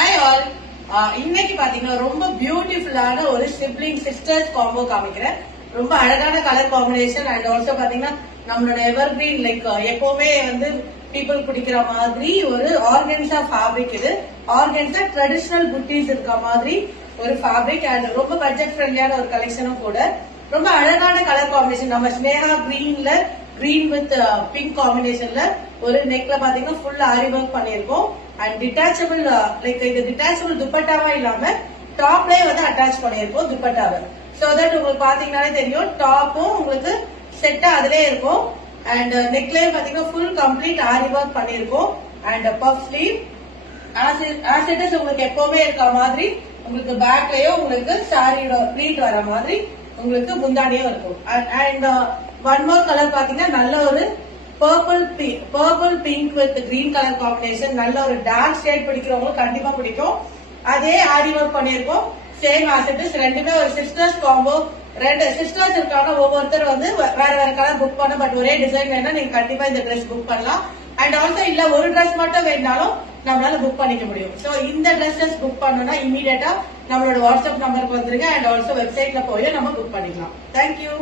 Hi all. இன்னைக்கு பாத்தீங்கன்னா ரொம்ப பியூட்டிஃபுல்லான ஒரு சிப்ளிங் சிஸ்டர்ஸ் காம்போ காமிக்கிறேன். ரொம்ப அழகான கலர் காம்பினேஷன் அண்ட் ஆல்சோ பாத்தீங்கன்னா நம்மளோட எவர் கிரீன் லைக் எப்பவுமே பீப்புள் பிடிக்கிற மாதிரி ஒரு ஆர்கன்ஸா ஃபேப்ரிக். இது ஆர்கன்ஸா ட்ரெடிஷனல் புட்டீஸ் இருக்க மாதிரி ஒரு ஃபேப்ரிக் அண்ட் ரொம்ப பட்ஜெட் ஃப்ரெண்ட்லியான ஒரு கலெக்ஷனும் கூட. ரொம்ப அழகான கலர் காம்பினேஷன். நம்ம ஸ்னேகா கிரீன்ல கிரீன் வித் பிங்க் காம்பினேஷன்ல ஒரு நெக்ல பாத்தீங்கன்னா ஃபுல் ஆரி ஒர்க் பண்ணிருக்கோம். அண்ட் டிட்டாச்சபிள் லைக் இது டிட்டாச்சபிள் துப்பட்டாவா இல்லாம டாப்லயே அட்டாச் பண்ணிருக்கோம் துப்பட்டாவை. சோ தட் உங்களுக்கு பாத்தீங்கன்னாலே தெரியும் டாப்பும் உங்களுக்கு செட்டா அதுலயே இருக்கும். அண்ட் நெக்லயும் பாத்தீங்கன்னா ஃபுல் கம்ப்ளீட் ஆரி ஒர்க் பண்ணிருக்கோம். And puff sleeve as it is உங்களுக்கு எப்பவுமே இருக்க மாதிரி உங்களுக்கு பேக்லயும் உங்களுக்கு சாரியோட ப்ளீட் வர மாதிரி உங்களுக்கு முந்தானியும் இருக்கும். அண்ட் ஒன் மோர் கலர் பாத்தீங்கன்னா நல்ல ஒரு purple pink with green colour combination. நல்ல ஒரு டார்க் ஷேட் பிடிக்கிறவங்களுக்கு கண்டிப்பா பிடிக்கும். அதே ஆரி ஒர்க் பண்ணிருக்கோம். சேம் ஆசிட்ஸ் ரெண்டுமே ஒரு சிஸ்டர்ஸ் காம்போ. ரெண்டு சிஸ்டர்ஸ் இருக்காங்க. ஒவ்வொருத்தர் வேற வேற கலர் புக் பண்ண பட் ஒரே டிசைன் வேணா நீங்க கண்டிப்பா இந்த ட்ரெஸ் புக் பண்ணலாம். அண்ட் ஆல்சோ இல்ல ஒரு ட்ரெஸ் மட்டும் வேணாலும் நம்மளால புக் பண்ணிக்க முடியும். சோ இந்த ட்ரெஸ்ஸஸ் புக் பண்ணணும்னா இமீடியட்டா நம்மளோட வாட்ஸ்அப் நம்பருக்கு வந்துருங்க. அண்ட் ஆல்சோ வெப்சைட்ல போய் நம்ம புக் பண்ணிக்கலாம். தேங்க்யூ.